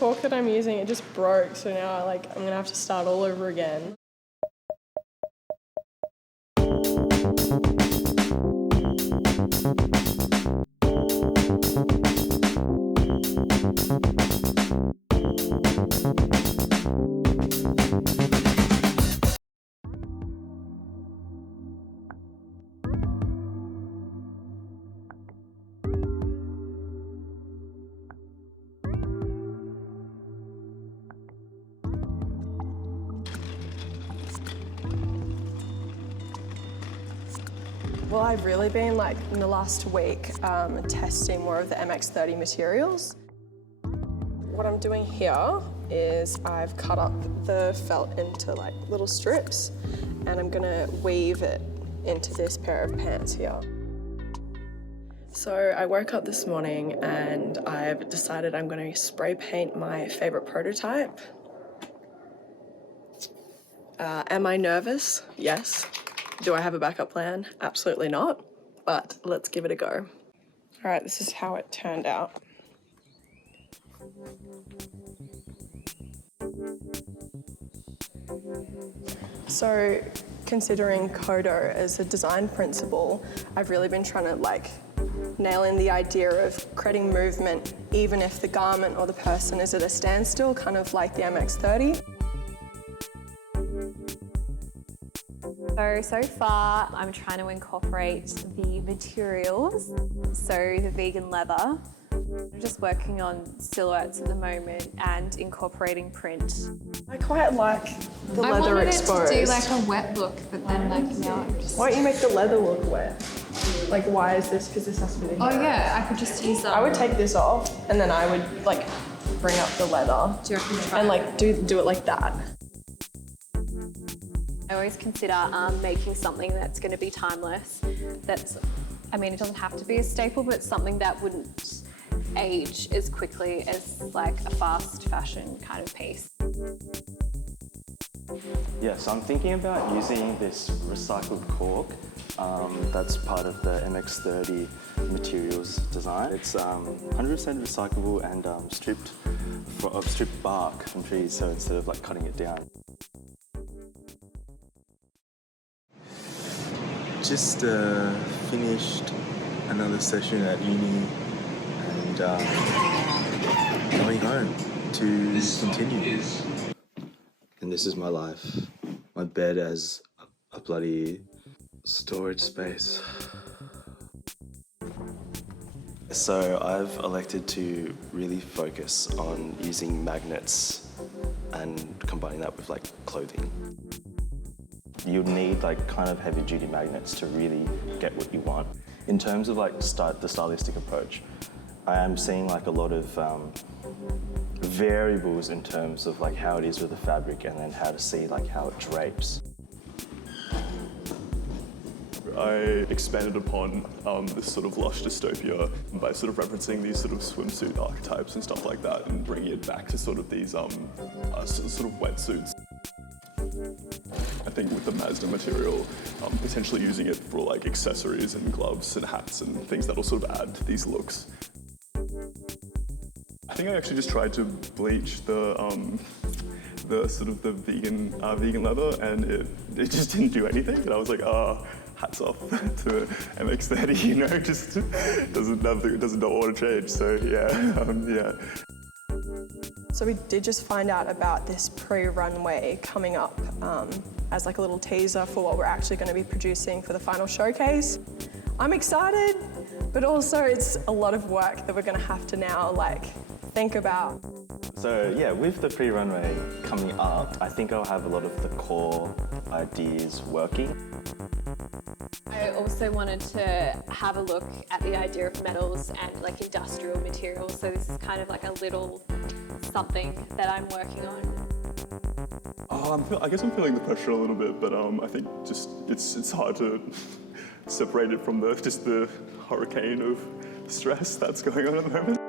cork that I'm using, it just broke, so now I'm gonna have to start all over again. Well, I've really been in the last week testing more of the MX30 materials. What I'm doing here is I've cut up the felt into little strips and I'm gonna weave it into this pair of pants here. So I woke up this morning and I've decided I'm gonna spray paint my favorite prototype. Am I nervous? Yes. Do I have a backup plan? Absolutely not, but let's give it a go. All right, this is how it turned out. So, considering Kodo as a design principle, I've really been trying to nail in the idea of creating movement even if the garment or the person is at a standstill, kind of like the MX30. So far, I'm trying to incorporate the materials, so the vegan leather. I'm just working on silhouettes at the moment and incorporating print. I quite like the leather exposed. I wanted it to do a wet look, but then now I'm just... Why don't you make the leather look wet? Why is this? Because this has to be the hero. Oh yeah, I could just use that. I would take this off and then I would bring up the leather. Do you reckon you try and do it like that. I always consider making something that's going to be timeless. It doesn't have to be a staple, but something that wouldn't age as quickly as a fast fashion kind of piece. Yeah, so I'm thinking about using this recycled cork that's part of the MX30 materials design. It's 100% recyclable and stripped bark from trees, so instead of cutting it down. Just finished another session at uni and going home to continue. And this is my life. My bed as a bloody storage space. So I've elected to really focus on using magnets and combining that with clothing. You'd need kind of heavy duty magnets to really get what you want. In terms of the stylistic approach, I am seeing a lot of variables in terms of how it is with the fabric and then how to see how it drapes. I expanded upon this sort of lush dystopia by sort of referencing these sort of swimsuit archetypes and stuff like that and bringing it back to sort of these sort of wetsuits. I think with the Mazda material, potentially using it for accessories and gloves and hats and things that'll sort of add to these looks. I think I actually just tried to bleach the vegan leather, and it just didn't do anything. And I was like, hats off to MX30, just doesn't know what to change. So yeah. So we did just find out about this pre-runway coming up as a little teaser for what we're actually going to be producing for the final showcase. I'm excited, but also it's a lot of work that we're going to have to now think about. So yeah, with the pre-runway coming up, I think I'll have a lot of the core ideas working. I also wanted to have a look at the idea of metals and industrial materials. So this is kind of a little something that I'm working on. I guess I'm feeling the pressure a little bit, but I think just it's hard to separate it from the hurricane of stress that's going on at the moment.